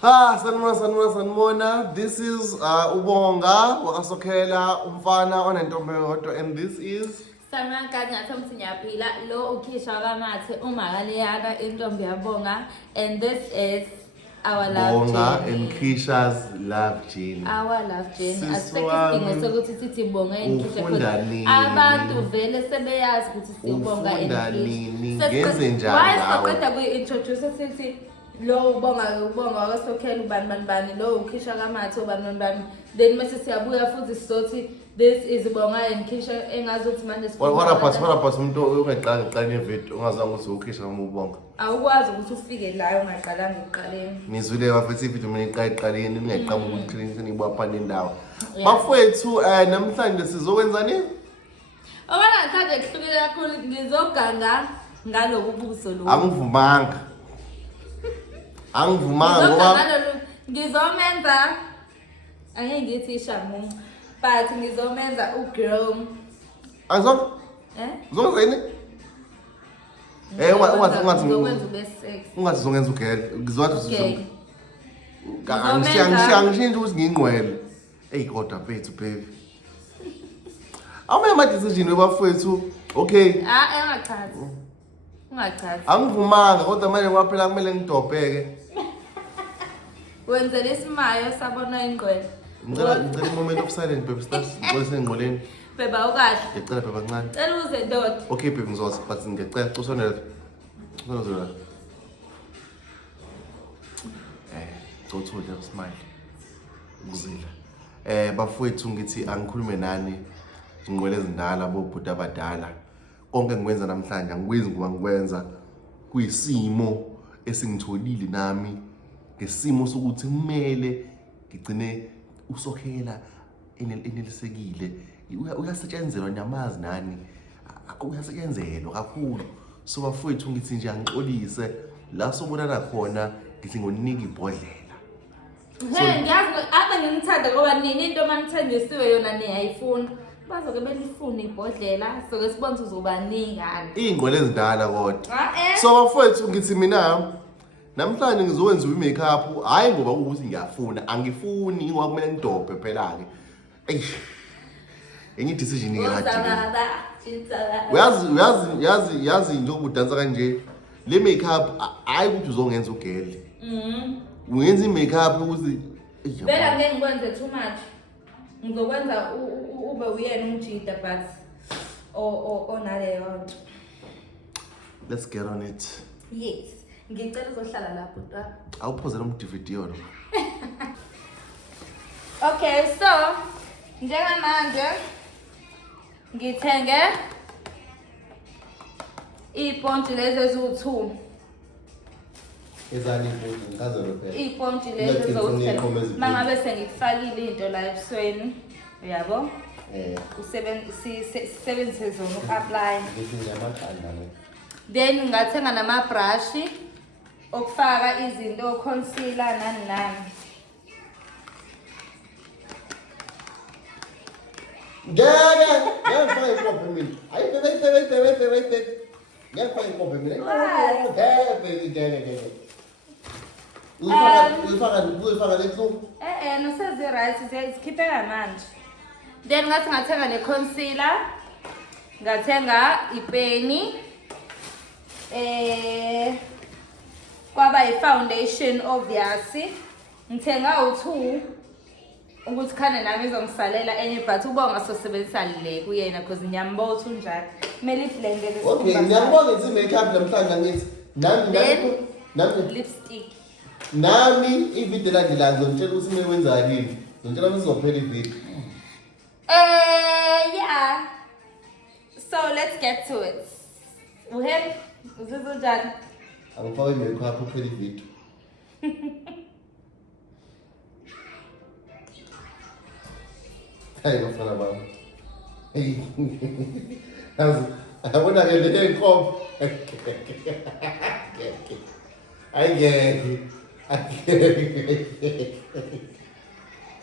Sanibona. This is Ubonga wakasokhela umfana onentombi eyodwa, and this is Sanibona ngathi umsinyapila lo ukhisha kamathe umakaliyaka intombi yabonga, and this is our love Bonga journey. and Kisha's love journey. Our love journey. Sisi Asikho sokuthi sithi bonga ufunda and nini? abantu vele sebeyazi ukuthi siyobonga Ufunda nini? and Ngenze njani why ngawe? soqeda kuyi-introduce sithi lo ubonga wakasokhela ubani lo ukhisha kamathe ubani, then mase siyabuya futhi sizothi this is Bonga and Kisha engazuthi manje What about umuntu ungaqali nevideo ungazange ukuthi ukhisha noma ubonga? awukwazi ukuthi ufike la ungaqalanga ekuqaleni. Nizwile bafethu ivideo mina iqaleni ningayiqhamuka ukuthi clean nibapha nendawo. Bafethu namhlanje sizokwenza nini? Obana manje kuhlukile kakhulu ngizoganga ngaloku buso lo. Angivumanga ngoba ngizomenza angeke ngithi ishamu but ngizomenza ugirl. Azok? Uzokwenza yini? Ngizokwenza ube sex. Ungathi uzongenza ugel. Ngizowathi Okay. angishintshe ukuthi ngingqwele. Kodwa mfethu baby. Awume ama decision webafethu. Okay. Engachazi. Ungachazi. Angivumanga kodwa manje kwaphela kumele ngidobheke. Wenzele isimayo sabona ingqwele. Ngicela moment of silence baby start ngolesengqoleni. Beba ukahle. Ngicela baba kancane. Cela uze ndoda. Okay baby ngizoza but ngicela usonela. Uzozela. Go to the smile. Ukuzila. Bafowethu ngithi angikhulume nani. Ngqwele ezindala bobhuti abadala. Konke ngikwenza namhlanje angikwenzi ngoba ngikwenza kuyisimo esingitholile nami ngesimo sokuthi kumele ngigcine usokhela enelisekile uyasetshenzelwa nyamazi nani uyasetshenzelwa kakhulu. So bafowethu ngithi nje angixolise la sobonana khona ngithi ngonika ibhodlela. Ngiyazi aba ngimthanda ngoba nini into manithengisiwe yona niyayifuna. Bazoke belifuna ibhodlela soke sibonze uzobaningana. Ingqwele ezindala kodwa. So bafowethu ngithi mina namhlanje ngizokwenza i-makeup hayi ngoba ukuthi ngiyafuna angifuni ngoba kumele ngidobhe phela ke. Enye decision ngiyakade. Uyazi into ubudansa kanje le makeup hayi ukuthi uzongenza ugele. Ungenza i-makeup ukuthi Vela ngeke ngikwenze too much. Ngizokwenza ube uyena umjida but onaleyo nto. Let's get on it. Yes. Ngicela uzohlala lapho ta. Awuphozela umdividiyo lo. Okay, so njengamanje ngithenge ipontshi lezi eziwu2. Ezani futhi ngazelo phela. Ipontshi lezi ezokuthela. Mangabe sengikufakile into la ebusweni, uyabo? Usebenzise zona uku-apply. Then ngathenga nama-brush okufaka izinto concealer nani. Ngiyafaka inkophe mina. Hayi bebe. Ngiyafaka inkophe mina. Uyifaka lethu? Nosezi-right, zikhipheka manje. Then ngathi ngathenga ne-concealer, ngathenga ipeni, kwaba yi-foundation obviously. Ngithenga u2 ukuthi khane nami izongisalela enye but ubonga sosebenzisa le kuyena because ngiyambotha unjalo. Kumele iblende bese. Okay, ngiyabonga ukuthi makeup namhlanje ngithi nami lipstick. Nami ivideo landelayo ngizotshela ukuthi mele wenza yini. Ngizotshela ukuthi sizophela ivideo. Yeah. So let's get to it. Uhep, uzizojani? Angifake i-makeup uphela ivideo. Hayi bafana bami. Abona ke le inkopho. Ayeke.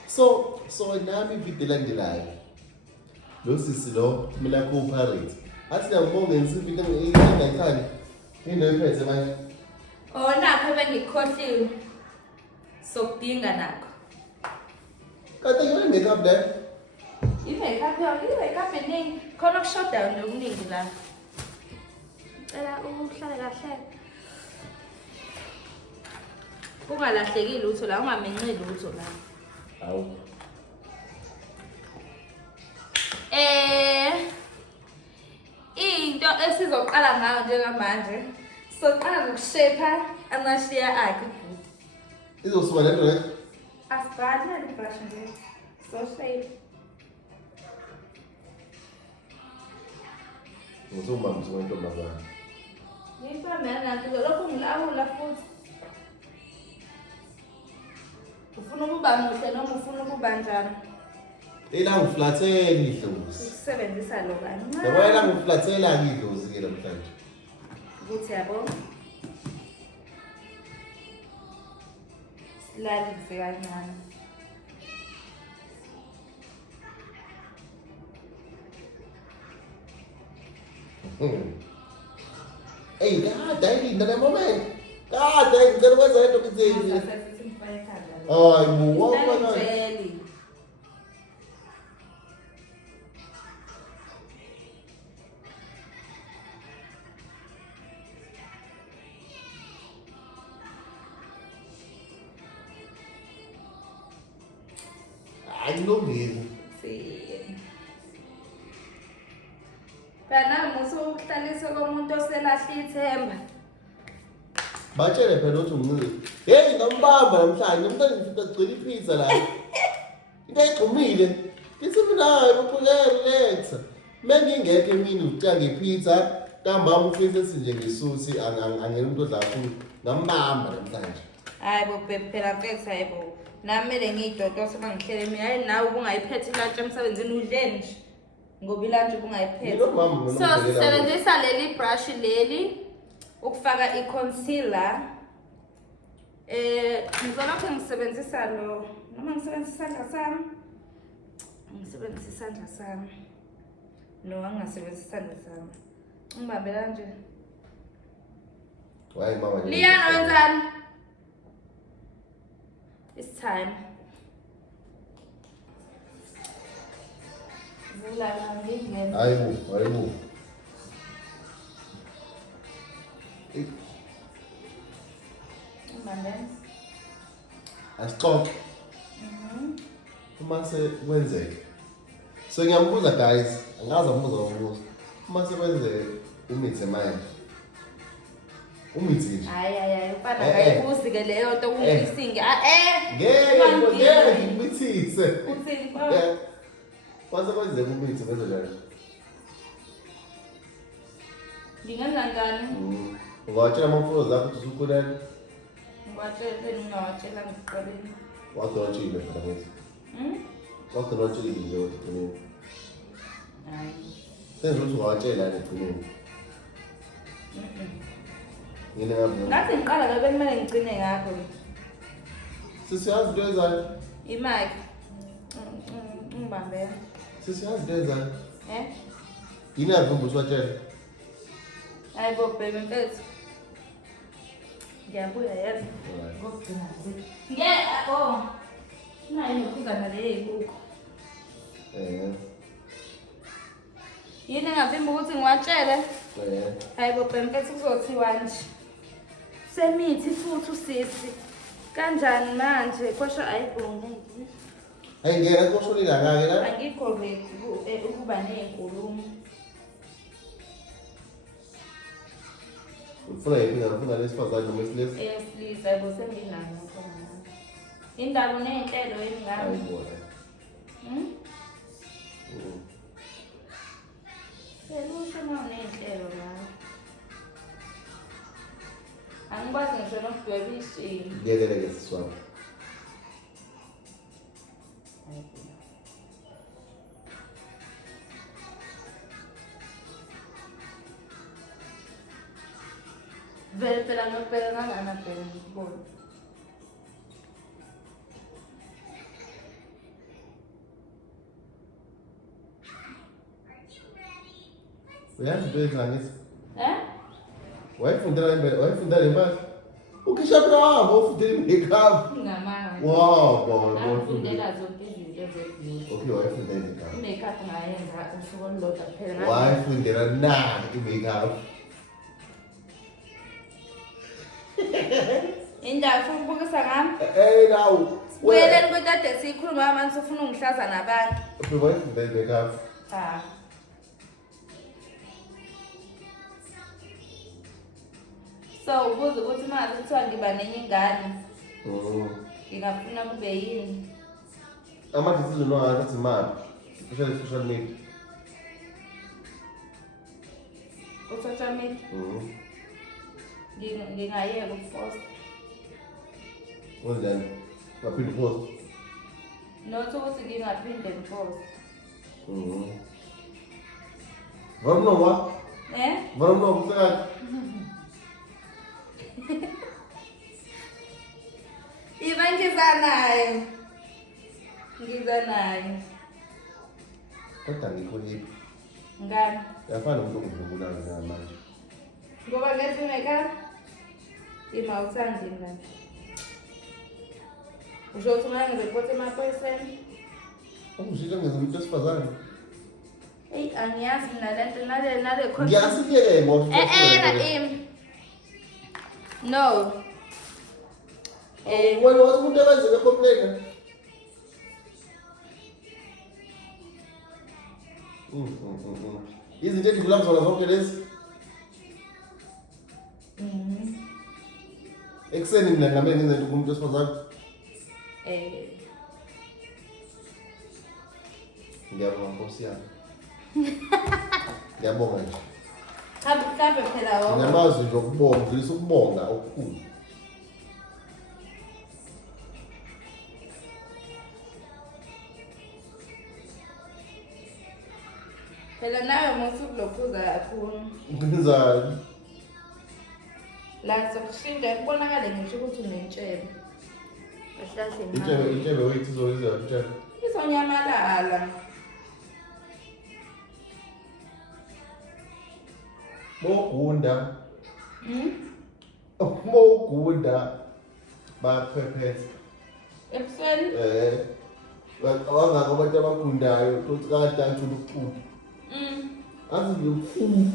So nami ivideo landelayo. Lo sisi lo mina cooperate. Athi ngiyabonga ngizivideo engayithandi. Into ephethe manje. Nakho bengikhohliwe. sokudinga nakho. Kanti yona make-up le? I-makeup yona, i-makeup eningi. Khona ukushodayo nje okuningi la. Cela uhlale kahle. Ungalahleki lutho la, ungamenci lutho la. Awu. Into esizoqala ngayo njengamanje, soqala ngokushape amashiya akhe ibhuti. Izosuka le nto le? Asibhali nali brush nje. So shape. Ngizobambisa kwentombazane. Yinto nanti lokho ngilawula futhi. Ufuna ukuba muhle noma ufuna ukuba njani? Ela ngiflathela idlozi. Ukusebenzisa lo kancane. Yabo ela ngiflathela idlozi ke namhlanje. Ukuthi yabo. Silalise kancane. Hey, kada ilinda le moment. Kada ngicela ukwenza into kithini. Hayi buwa wena. Ayilungile. Bana musukuhlalisa komuntu oselahle ithemba. Batshele phela ukuthi ungincike. Hey, ngambamba namhlanje umntwana ngifika gcwele ipizza la. Into ayigqumile. Ngithi mina uqhubeka relax. Mengingekho emini ucanga ipizza, ntambama ufisa nje ngesusi angena umuntu odla kakhulu. Ngambamba namhlanje. Hayi bo phela mfethu hayibo. Namele ngiyidodose bangihlele mina. Hayi nawe ubungayiphethe ilunch emsebenzini udle nje. Ngoba ilunch ubungayiphethe. So sisebenzisa leli brush leli ukufaka i-concealer. Ngizolokho ngisebenzisa lo noma ngisebenzisa isandla sami. Ngisebenzisa isandla sami. No, angasebenzisa isandla sami. Ngibambe kanje. Why mama? Liana wenzani? It's time. Vula la ngingena. Hayibo. Manje. Asixoxe. Uma sekwenzeke. So ngiyambuza guys, angazi umbuzo wombuzo. Uma sekwenzeke umithe manje. Umithi nje. Hayi ufana kayibusi ke leyo nto kumissing. Ngeke ngimithise. Uthini kwa? Yeah. Kwase kwenzeke umithi benze njalo. Ngingenza njani? Ungawatshela amafoni zakho ukuthi usukhulele. Ngiwatshela phela ngingawatshela ngiqaleni. Wadonjile phela manje. Wadonjile nje uthini. Hayi. Senze ukuthi ungawatshela egcineni. Yini ngabe? Ngathi ngiqala ngabe kumele ngigcine ngakho. Sisiyazi into ezayo. Imaki. Ngibambe. Sisiyazi into ezayo. Yini avumba usiwatshela? Hayi bo baby mfethu. Ngiyabuya yazi. Ngokugcina nje. Nayi nokhuzana le yibuko. Yini ngavimba ukuthi ngiwatshele? Hayi bo baby mfethu kuzothiwa nje. Semithi futhi usisi. Kanjani manje? Kwasho ayibonge. Hayi ngeke kusholila ngake la. Angikho ready ukuba nezinkulumo. Ufuna ufuna lesifazane noma isilisa? Yes, ayibo sengilana khona. Indaba nezinhlelo engami. Ayibona. Selusho nezinhlelo la. Angikwazi ngisho nokudweba ishini. Ngiyeke siswaphe. Vele phela ngempela ngangana phela ngikubona. Uyazi into ezayithi? Wayifundela imali? Ukhishaphi wabo ufundela i-makeup? Ngamanga. manje. Wow. Ngafundela zonke izinto ze-beauty. Okay, wayefundela i-makeup. I-makeup ngayenza usuku olulodwa kuphela. Wayefundela na i-makeup. Indaba ufuna ukubukisa ngami? Nawu. Sibuyeleni kwetade siyikhuluma manje ufuna ungihlaza nabantu. Wayefundela i-makeup. Cha. So ubuze ukuthi manje kuthiwa ngiba nenye ingane. Ngingafuna kube yini? Ama-decision wangathathi imali, especially social media. Ku-social media? Ngingayeka ukuposta. Onjani? Ngaphinde upost. Not ukuthi ngingaphinde ngiposte. Vanomnoma? Eh? Vanomnoma msakazi? Iba ngizanayo. Ngizanayo. Kodwa ngikho yiphi? Ngani? Yafana umuntu okudlubulayo njengamanje. Ngoba ngenza i-makeup? Ima uthandi ngani? Usho ukuthi uma ngireporte emaphoyiseni? Ukushintsha ngenza umuntu wesifazane. Eyi, angiyazi mina lento nale Ngiyasiyeke ngoba No. Wena wathi umuntu akazile complain. Izinto endidlula kuzona zonke lezi. Ekuseni mina ngamele ngenze into kumuntu wesifazane. Ngiyabonga Nkosi yami. Ngiyabonga nje. Mhlambe phela wonke. Ngiyamazi nje ukubonga, ngilisa ukubonga okukhulu. Phela nawe musukulokhuza kakhulu. Ngenzani? La sokushinda kubonakala ngisho ukuthi unentshebe. Ehlahle Itshebe wethu izoyiza itshebe. Izonyamalala. Bogunda. Bogunda. Baphephethe. Ebusweni? Abangako abantu abagundayo, ukuthi kade angithula ukuxutha. Azi ngiyokufuna.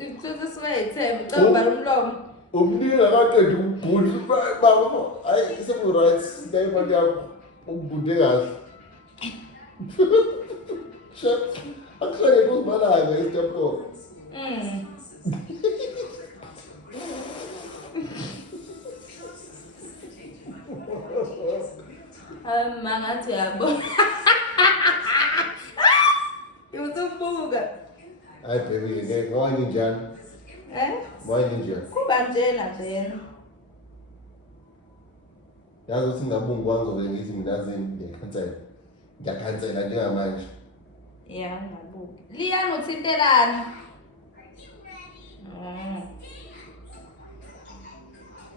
Ikuthi siwayithemba, ucamba umlomo. Umnike akaqeda ukugunda, baba, hayi seku-right, ngayimali yakho, ukugunde kahle. Shit, akuhlangene kuzibalanga i-stepdog. Mangathi uyabona. Usubuka. Hayi baby, ngoba ninjani? Ngoba ninjani? Kuba njena njena. Yazi ukuthi ngingabungi kwangizovele ngithi mina ngiyakhansela njengamanje. Ya, ngabuka. Liyani uthintelana?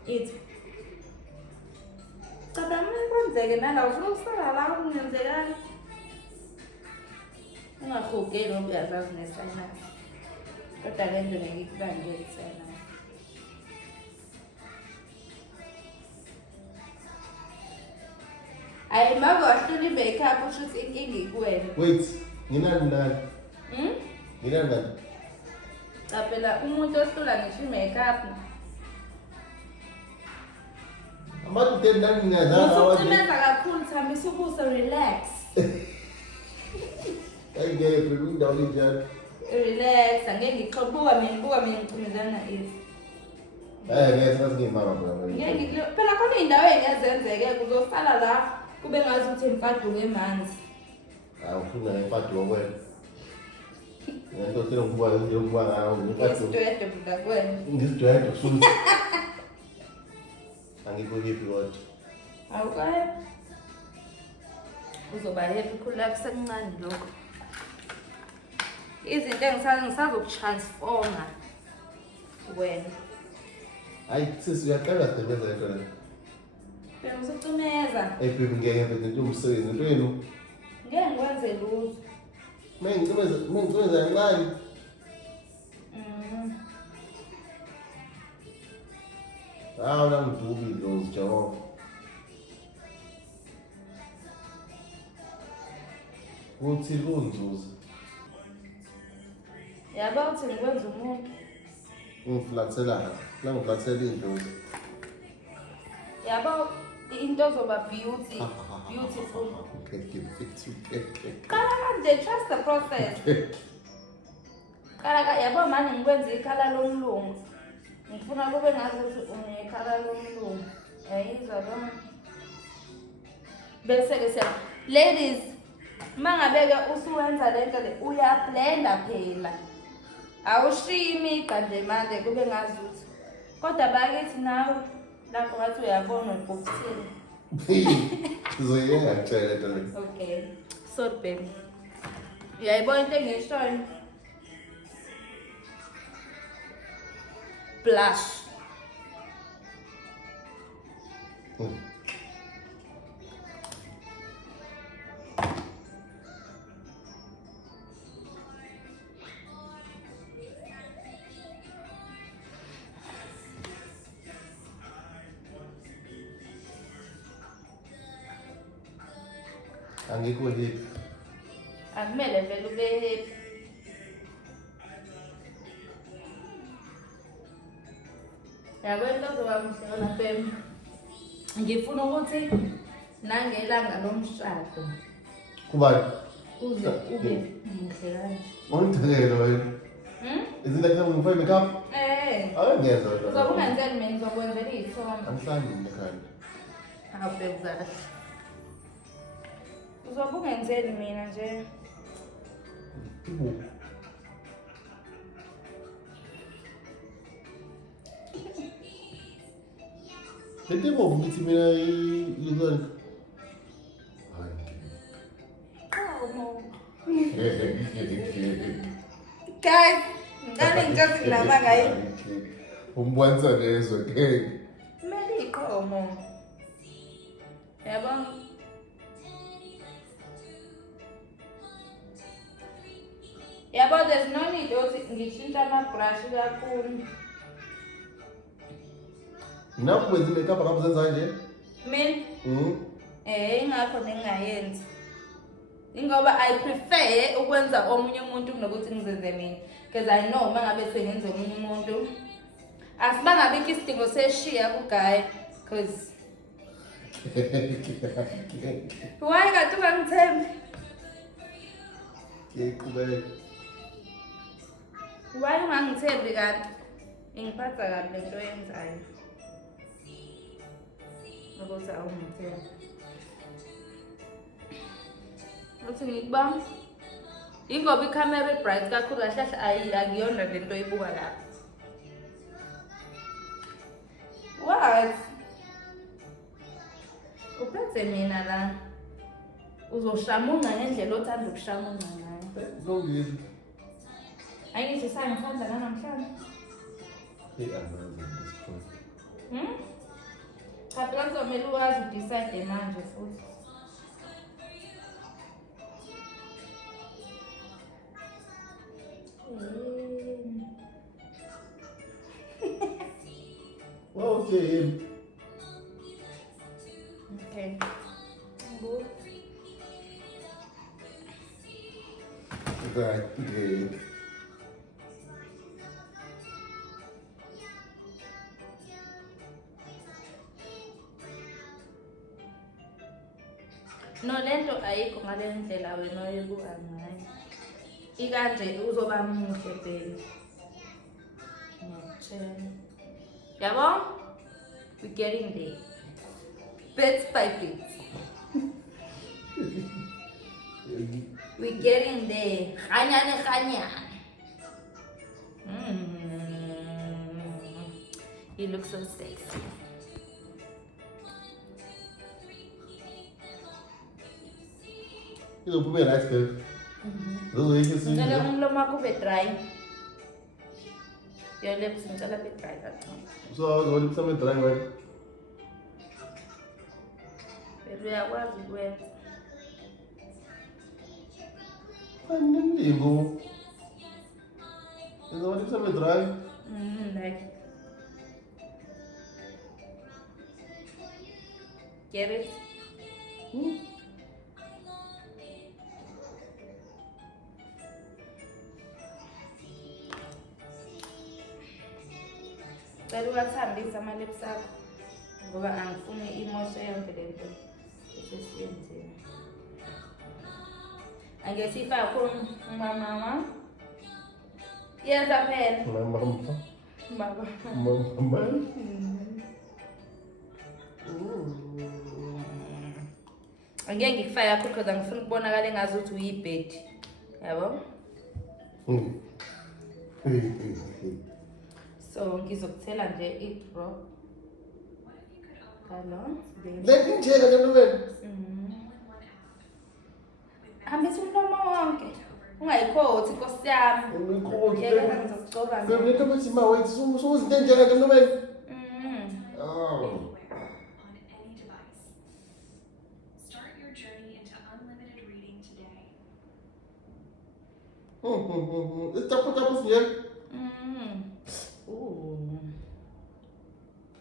Ithi. Cabanga kwenzeke nala ufuna ukusala la kungenzekani? Ungahogeli ngoba uyazazi nesinus. Kodwa le nto ngikubangela isinus. Hayi mama wahlula i-makeup usho ukuthi inkinga ikuwena. Wait, nginani nani? Nginani nani? Cha phela umuntu ohlula ngisho i-makeup. Abantu teni nani ngingazana Usucimeza kakhulu thambisa ubuso relax. Ayingeke baby indawo enjani. Relax, angeke ngixobuka mina ngicimezana izi. Ngeke sathi ngimama phela. Ngeke phela khona indawo engiyazenzeke kuzosala la kube ngazi ukuthi emfaduke emanzi. Hayi ufuna ngemfadi wokwena. Ngento sele ngibuka into yokubuka ngayo ngemfadi. Ngisidwede buda kwena. Ngisidwede futhi. Angikho happy kodwa. Awukaye. Uzoba happy khula kusencane lokho. Izinto engisazokutransforma wena. Hayi sisi uyaqala sidebeza into le. Phela usucimeza. Baby ngeke ngenze into umsebenzi into yenu. Ngeke ngikwenze lutho. Mengicimeza kancane. Hawu nangidubi idlozi Jehova. Kuthi kunzuza. Yabo uthi ngikwenza umuntu. Ngiflathela. La ngiflathela idlozi. Yabo into zoba beautiful. Qala kanje, trust the process. Qala yabo manje ngikwenza ikhala lomlungu. Ngifuna kube ngazuthi unekhala lomlungu. Yayizwa lo. Bese ke siya. Ladies, mangabeke usuwenza lento le uyablenda phela. Awushiyi imigqa nje manje kube ngazuthi. Kodwa bakithi nawe lapho ngathi uyabona ubhoksile. Zoyeka tshela lento le. Okay. So baby. Uyayibona into engishoyo? Blush. Angikho hip. Akumele vele ube happy. Yabo into zoba mhlona fem. Ngifuna ukuthi nangelanga lomshado Kubani? uze ube muhle kanje. Ungithekela wena. Is it like I'm going to make up? Angiyeza wena. Uzokungenzela mina ngizokwenzela iy'thombe. Angihlambi ekhanda. Awubheki kahle. Uzobe ungenzeli mina nje. Lento ibomvu ngithi mina ilukani. Guys, ngane ngikazi noma ngayi. Umbonisa lezo ke. Kumele iqomo. Yabona? Yabo there's no need ukuthi ngishintshe ama-brush kakhulu. Nakho kwenza i-makeup akabe zenza nje? Mina? Ingakho nengingayenzi. Ingoba I prefer ukwenza omunye umuntu kunokuthi ngizenze mina. Because I know uma ngabe sengenza omunye umuntu. Asibangabikho isidingo seshiya kuguy. Because why kade ungangithembi? Qhubeka. Why ungangithembi kanti? Ingiphatha kabi lento oyenzayo. Ukuthi awungithembi. Uthi ngikubamba. Ingoba i-camera bright kakhulu kahle kahle akuyona lento oyibuka lapha. What? Uphethe mina la. Uzoshamunga ngendlela othanda ukushamunga ngayo. Ngongizwe. Ayithi sangithanda namhlanje. Angazi ngesikhathi. Cha phela kuzomela ukwazi udecide manje futhi. Wow, him. Okay. Good. Okay. No lento ayikho ngale ndlela wena oyebuka ngayo. Ikanje uzoba muhle baby. Ngiyakutshela. Yabo? We're getting there. Bits by bits. We're getting there. Khanyane khanyane. You look so sexy. Izophuma right girl. Zozoyike Ngicela sinje. umlomo wakho ube dry. Your lips ngicela ube dry kancane. So zolipsa me dry wena. Baby uyakwazi ukwenza. Anindingo. Zolipsa me dry. Like. Get it? Cela uwathambise ama-lips akho ngoba angifuni imoshe yonke le nto esesiyenzile. Ake sifake umama. Yenza phela. Baba. Angeke ngikufake kakhulu because angifuni ukubonakala engazuthi uyibhedi. Yabo? So ngizokuthela nje i-drop. Lengitshela ke wena. Hambisa umlomo wonke. Ungayikhothi Nkosi yami. Yeke ngizokugcoba nje. Bebe lento bethi mawethu sozinto enjena ke wena. Oh. Tapu sinye.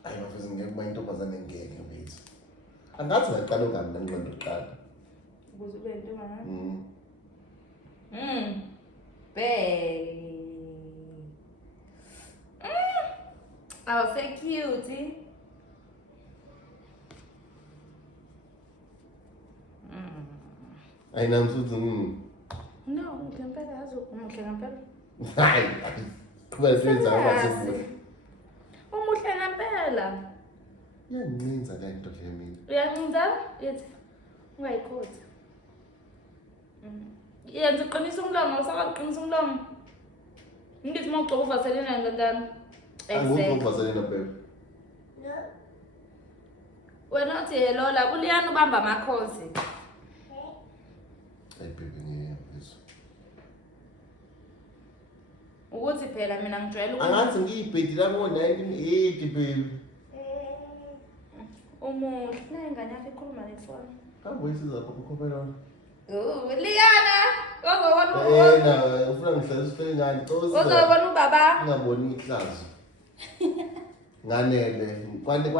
Hayi bafisa ngeke intombazane ngeke mfethu. Angathi ngaqala ngani nangqondo uqala. Ukuze ube intombazane. Babe. Oh, so cute. Ay namsuthi No, ngempela umuhle ngempela. Hayi. Kuba senza abasefuthi. Umuhle ngempela. Uyanginza le nto le mina. Uyanginza? Yethi. Ungayikhothi. Yenza uqinisa umlomo, usaqinisa umlomo. Ngithi mawugcoba uvaselina ngantani? Angikho uvaselina babe. Wena uthi hello la uliyana ubamba amakhosi. Hayi babe ngiyezwa. Ukuthi phela mina ngijwayele ukuthi Angathi ngiyibhedi la ngo-1980 babe. Umuhle ingane yakho ikhuluma nefoni. Awuyisiza lapho kukhopela. Liyana, Yena ufuna ngihlale isihlele ngani? Uzobona ubaba. Ngaboni ihlazo. Nganele, kwanele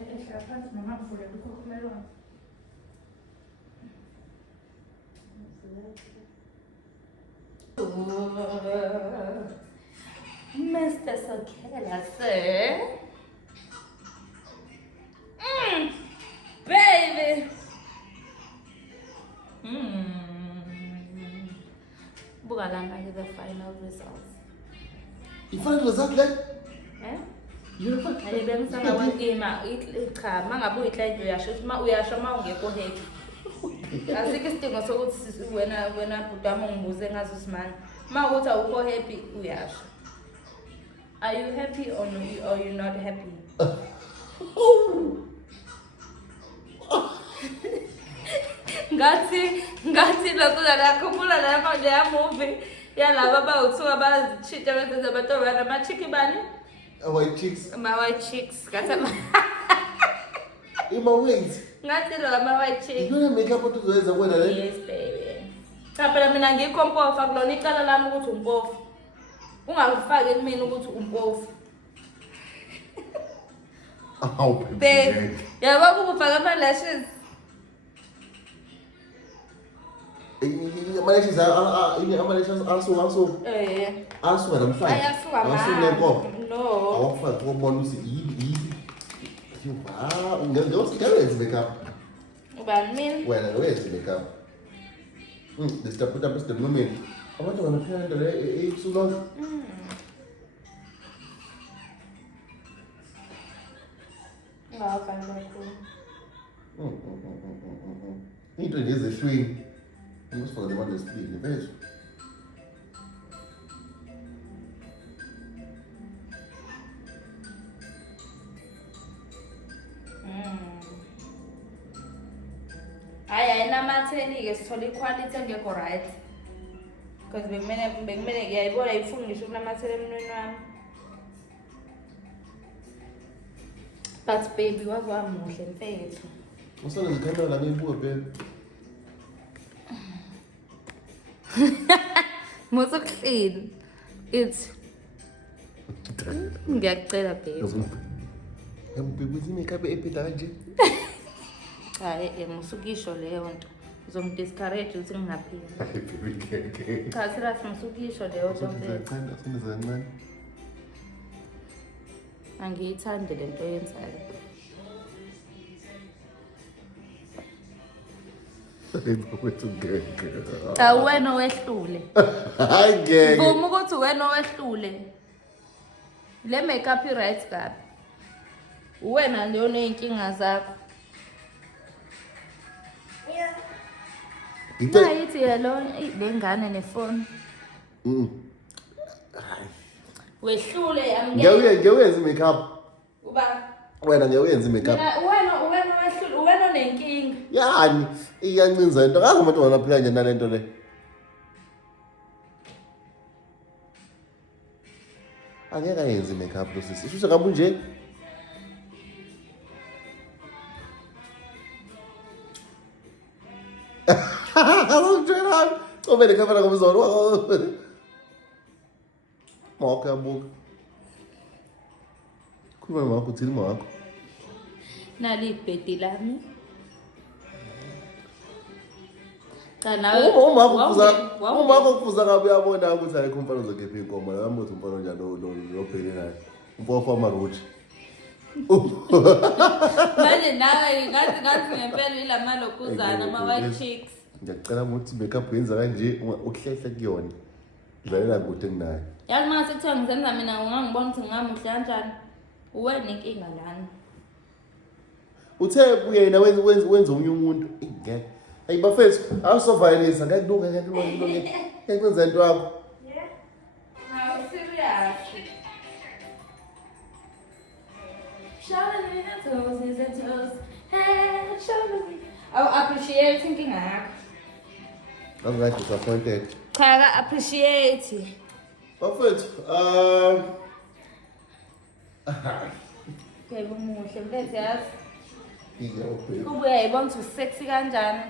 Ehla phansi mama mfule ukukhumelwa. Mr. Sokela, sir. Baby. Buka lana ke the final results. I-final result le? Eh? Hayi bengisanga kwangima cha mangabe uyiclient uyasho ukuthi uyasho ungekho happy. Asikho isidingo sokuthi wena bhutama ungibuze ngazo simani. Ukuthi awukho happy uyasho. Are you happy or you not happy? Ngathi lokho lakhumbula lapha le movie yalaba abawuthiwa bazitshintsha benze abatobana ama-chick bani? White chicks. Ama-white chicks. Ima-wings. Ngathi lo ama-white chicks. Yona make-up otuzoyenza kwena le? Yes, baby. Cha phela mina ngikho mpofu akulona icala lami ukuthi umpofu. Ungangifaki kumina ukuthi umpofu. Awu babe. Yabo ukufaka ama-lashes. Ama-lashes aso. Asuka namhlanje. Ayasuka ma. Asuka No. Awafaki ukubona ukuthi yini. Ngenza make-up. Ubani mina? Wena wenza make-up. Put up the women. Abantu banaphela into le ebusuku lonke. Ngawafani kakhulu. Into nje ezehlweni. Umusifaka le manje esibili phezulu. Hayi ayinamatheni-ke sithola iquality engekho right. Because bekumele ngiyayibona ifuni ngisho ukunamathela emnweni wami. But baby wamuhle mfethu. Usana ngikhamera la ngiyibuke babe. Most clean. It's Ngiyacela babe. Yabubhekisa i-makeup epheda kanje. Cha, musukisho leyo nto. Uzongidiscourage ukuthi ngingaphili. Hayi baby ngeke. Cha, serious musukisho leyo nto. Ngiyacela kancane. Angiyithandi le nto yenzayo. Wethu ngeke. Awena owehlule. Hayi ngeke. Vuma ukuthi wena owehlule. Le makeup i-right kabi. Wena nje oney'nkinga zakho. Nayithi hello, le ngane nefoni. Wehlule yamngeke. Ngiyawuyenza i-makeup. Uba Wena ngiyawuyenza i-makeup. wena wehlule, wena onenkinga. Yani iyancinza into. Ngazi umuntu wanaphila nje nalento le. Angeke ayenze i-makeup lo sisi. Ushusha kabu nje. Awujela. Obele kamera ngomzoro. Mawakho yabuka. Khuluma ngakho uthini ngakho. Nali ibhedi lami. Cha nawe uma kufuza kabi uyabona ukuthi ayikho umfana ozokhipha inkomo la mbuzo umfana njalo lo phele naye umfowabo amaruthi manje nawe ngathi ngempela ilamalokuzana ama-white chicks. Ngiyacela ukuthi makeup yenza kanje ukuhlehla kuyona dlalela kude kunayo Yazi uma sekuthiwa ngizenza mina ungangibona ukuthi ngingamuhle kanjani. Uwe nenkinga lana. Uthe kuyena wenza omunye umuntu ngeke hey bafethu awusovalisa ngakulunga ngekwenza into yakho. Yeah. How serious? Show me the toes. Hey, show me. I appreciate inkinga yakho. I'm like disappointed. Cha, appreciate. Bafethu Phela umuhle mfethu yazi. Iya Kubuye uyayibona ukuthi usexy kanjani.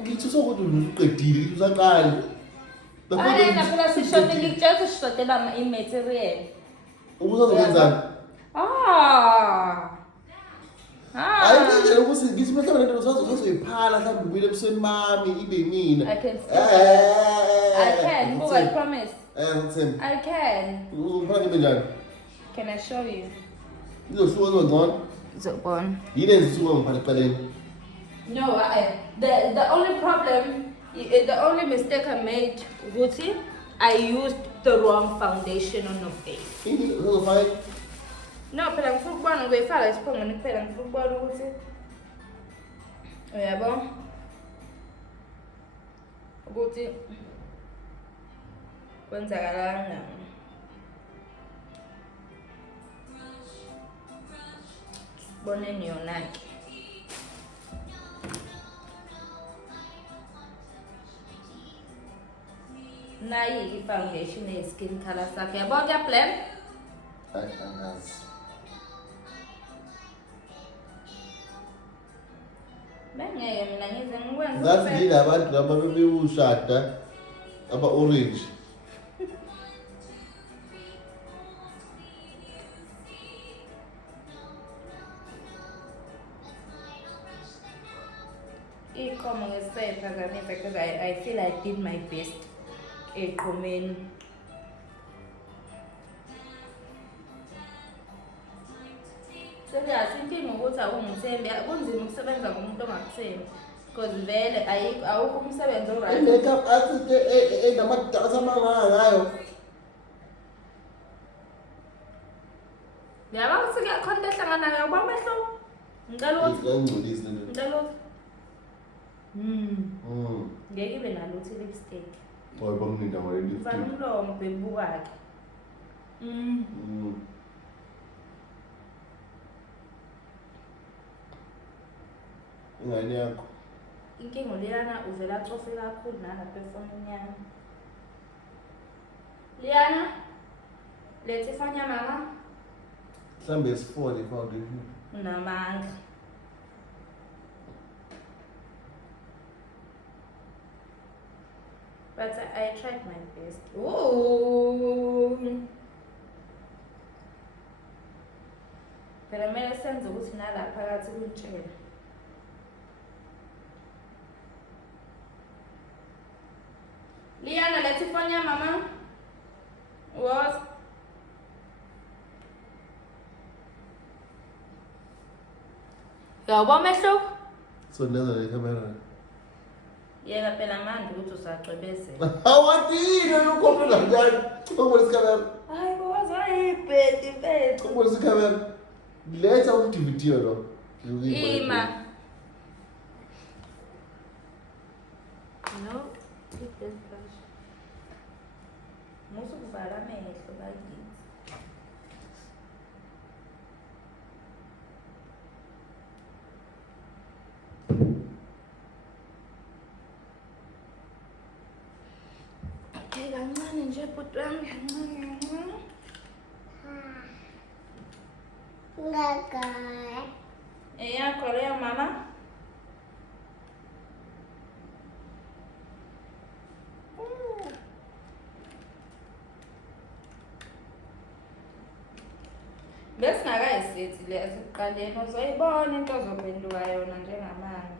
ngithi sokuthi uqedile usaqala. Ayena phela sishode ngikutshela ukuthi sishodela i-material. Ubuzozenzani? Ayike ukuthi ngithi mhlawumbe lento uzoyiphala mhlawumbe ubile ebusweni bami ibe mina. I can see I can, boy, I promise. Ngithemba. I can. Uzongiphala ngibe njani? Can I show you? Izohluka ngcono. Zobona. Yini ezisuka ngiphala eqaleni? No, the only problem, the only mistake I made, Gucci, I used the wrong foundation on your face. Ini uzofaka No, phela ngifuna ukubona ngiyifaka isiphongweni kuphela ngifuna ukubona ukuthi uyabo ukuthi kwenzakalana. Boneni yona ke. Nayi i-foundation ye-skin color sakho. Yabo kuyaplan? angazi. Bengeke mina ngize ngikwenze. Ngathi yini abantu laba bebewushada aba-orange. Iy'komo ngisayiphakamisa because I feel I did my best eqhumeni. Serious inkinga ukuthi awungithembi. Kunzima ukusebenza ngomuntu ongakuthembi. Because vele awukho umsebenzi o-right. I-makeup artist enamadata amangaka ngayo. Yaba ukuthi kuyakhona into ehlangana nayo ubamba amehlo. Ngicela ukuthi Ngangcolisi lento. ngicela ukuthi ngeke ibe nalutho i-lipstick. Boy bangninda ngale Ufana lipstick. umlomo bebukake. Ingane yakho. Inkinga Liana uvela cofe kakhulu nalapha efonini yami. Liana, letha ifoni yami mama. Mhlambe yesifole i-foundation. Unamandla. But I tried my best. Ooh. Phela kumele senze ukuthi nala phakathi kuntshela. Liana, let's phone ya mama. Was Yabo mehlo? So neza le camera. Yeka phela manje ukuthi usacwebezela. Awatini ukhophela njani? Ukubona isikhamera. Hayi kwaza ibhedi mfethu. Ukubona isikhamera. Letha uDVD lo. Ima. No, keep this brush. Musu kuvala amehlo bakithi. Okay, kancane nje bhuti wami, kancane. Eyakho leyo mama? Besingakayisethi le asikuqaleni uzoyibona into ozophenduka yona njengamanje.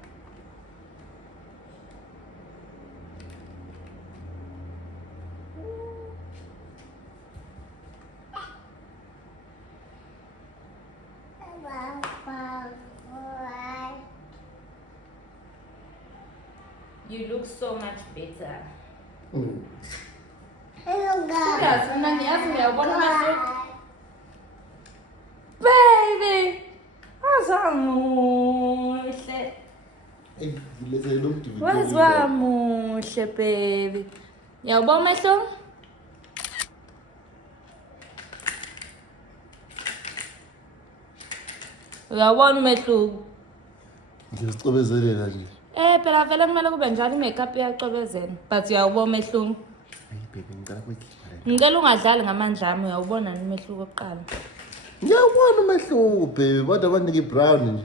You look so much better. Yes, and then yes, we are one baby. Azamuhle. Hey, let's say look DVD. Wazamuhle baby. Yawubona mehlo? Uyabona umehluko? Ngiyasicobezelela nje. Phela vele kumele kube njalo i-makeup iyacobezela. But uyawubona umehluko? Hey baby, ngicela kuyikhipha. Ngicela ungadlali ngamandla ami, uyawubona ni umehluko oqala. Ngiyabona umehluko baby, kodwa abanike brown nje.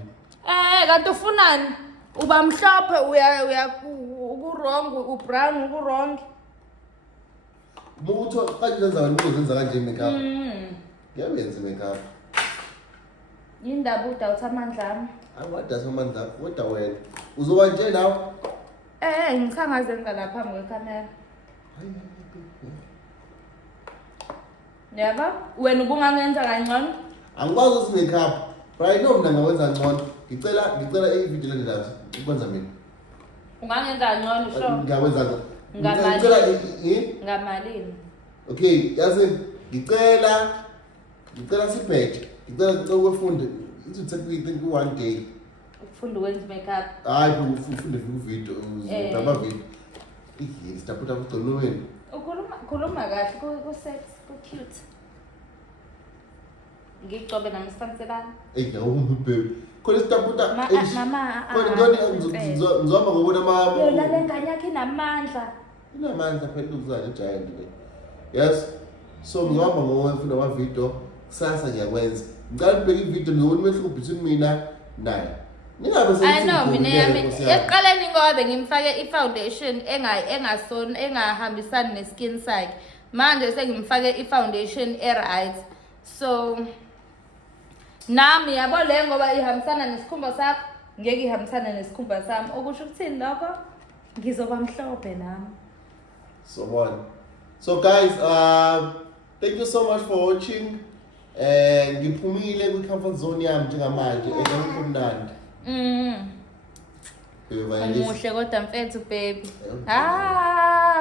Kanti ufunani? Uba mhlophe uya ku-wrong, u-brown ku-wrong. Mutho kanje senza kanti uzenza kanje i-makeup. Ngiyabenza i-makeup. Yindaba udawutha amandla ami. Awada samandla, kodwa wena uzoba nje nawe. Ngichangazenza la phambi kwekhamera. Yaba? Wena ubungangenza kangcono? Angikwazi ukuthi makeup. Right now mina ngawenza ngcono. Ngicela i-video landelayo ukwenza mina. Ungangenza kangcono sho? Ngiyawenza ngcono. Ngamalini. Okay, yazi ngicela sibheke. Ngicela ukufunda. It will take me think one day. Ukufunda ukwenza makeup. Hayi ufunde video, uzama video. Sitaphuta kuqonweni. Ukhuluma kahle ku-sex, ku-cute. Ngicobe nami sifanselana. Ngiyawuma baby. Khona sitaphuta. Mama, ngizoma ngobona mama. Yo lale ngane yakhe inamandla. Inamandla phela ukuzala giant le. Yes. So ngihamba ngofuna ama video kusasa ngiyakwenza. Ngicela ubheke ivideo ngibona umehluko between mina naye. Ningabe I know mina yami eqaleni ngobe ngimfake i-foundation engahambisani ne-skin sakhe. Manje sengimfake i-foundation e-right. So nami yabo le ngoba ihambisana nesikhumba sakho ngeke ihambisana nesikhumba sami. Okusho ukuthini lokho? Ngizoba mhlophe nami. So on. So guys, thank you so much for watching. Ngiphumile kwi-comfort zone yami njengamanje ekumnandi. Umuhle kodwa mfethu baby.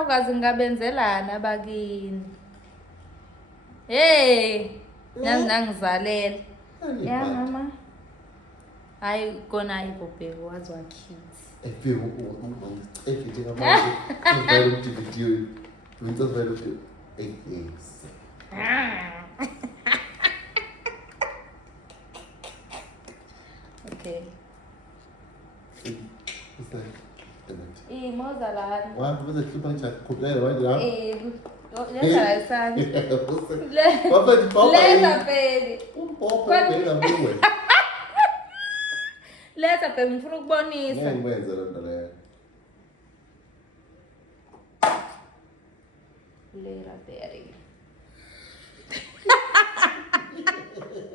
Kwazi ngabenzelana abakini. Hey, nangizalela. Ya mama. Hayi kona ayibobheke wazi wa kids. Njengamanje ngivela ukuthi ngicela ukuthi Okay. What's that? Mozalani. What's the clip I chat? Kopela right now? Lesa la sana. Lesa peli. Lesa peli ngifuna ukubonisa. Ngiyakwenza lo nto leyo. Lera peli.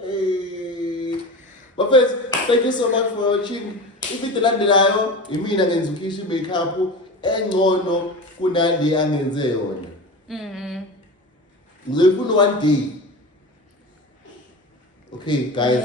Hey. bafethu, thank you so much for watching. Ividiyo elandelayo imina ngenza ukhishwa i-makeup engcono kunale angenze yona. Ngizoyifuna one day. Okay guys,